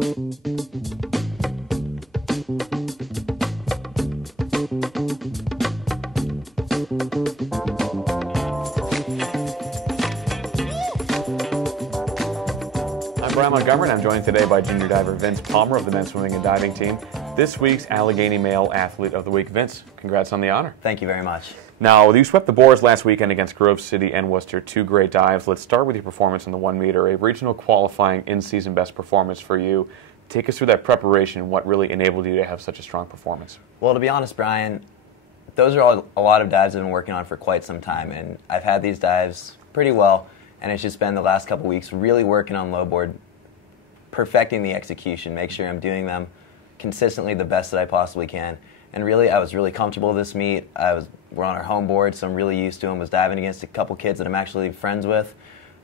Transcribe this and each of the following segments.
I'm Brian Montgomery, and I'm joined today by junior diver Vince Palmer of the men's swimming and diving team. This week's Allegheny Male Athlete of the Week. Vince, congrats on the honor. Thank you very much. Now, you swept the boards last weekend against Grove City and Wooster, two great dives. Let's start with your performance in the 1 meter, a regional qualifying in-season best performance for you. Take us through that preparation and what really enabled you to have such a strong performance. Well, to be honest, Brian, those are a lot of dives I've been working on for quite some time, and I've had these dives pretty well, and it's just been the last couple weeks really working on low board, perfecting the execution, make sure I'm doing them consistently the best that I possibly can. And really, I was really comfortable this meet. We're on our home board, so I'm really used to them. Was diving against a couple kids that I'm actually friends with.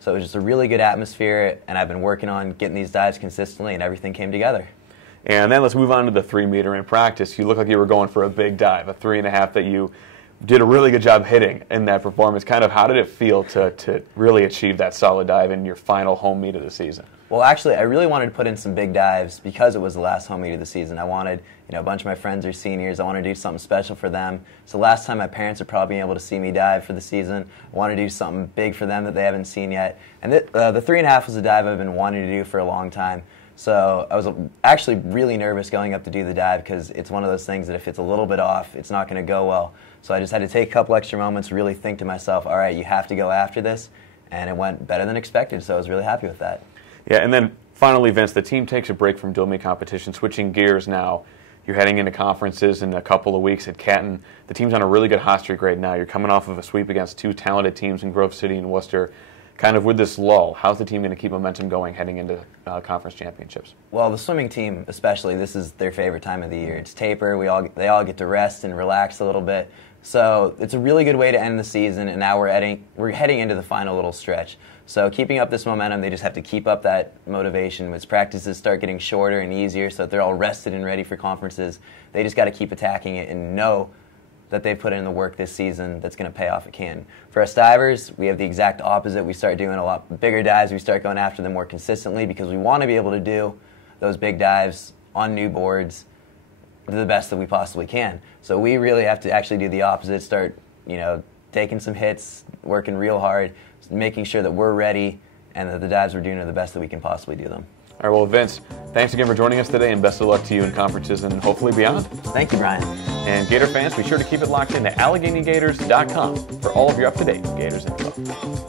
So it was just a really good atmosphere, and I've been working on getting these dives consistently, and everything came together. And then let's move on to the 3 meter in practice. You look like you were going for a big dive, a 3.5 that you did a really good job hitting in that performance. Kind of how did it feel to really achieve that solid dive in your final home meet of the season? Well, actually, I really wanted to put in some big dives because it was the last home meet of the season. I wanted, a bunch of my friends are seniors. I wanted to do something special for them. So last time my parents are probably able to see me dive for the season. I want to do something big for them that they haven't seen yet. And the 3.5 was a dive I've been wanting to do for a long time. So I was actually really nervous going up to do the dive because it's one of those things that if it's a little bit off, it's not going to go well. So I just had to take a couple extra moments, really think to myself, all right, you have to go after this. And it went better than expected, so I was really happy with that. Yeah, and then finally, Vince, the team takes a break from dual meet competition, switching gears now. You're heading into conferences in a couple of weeks at Canton. The team's on a really good hot streak right now. You're coming off of a sweep against two talented teams in Grove City and Worcester. Kind of with this lull, how's the team going to keep momentum going heading into conference championships? Well, the swimming team especially, this is their favorite time of the year. It's taper. They all get to rest and relax a little bit. So it's a really good way to end the season, and now we're heading into the final little stretch. So keeping up this momentum, they just have to keep up that motivation. As practices start getting shorter and easier so that they're all rested and ready for conferences, they just got to keep attacking it and know that they've put in the work this season that's going to pay off at Canton. For us divers, we have the exact opposite. We start doing a lot bigger dives. We start going after them more consistently because we want to be able to do those big dives on new boards the best that we possibly can. So we really have to actually do the opposite, start taking some hits, working real hard, making sure that we're ready and that the dives we're doing are the best that we can possibly do them. All right, well, Vince, thanks again for joining us today, and best of luck to you in conferences and hopefully beyond. Thank you, Brian. And Gator fans, be sure to keep it locked in to AlleghenyGators.com for all of your up-to-date Gators info.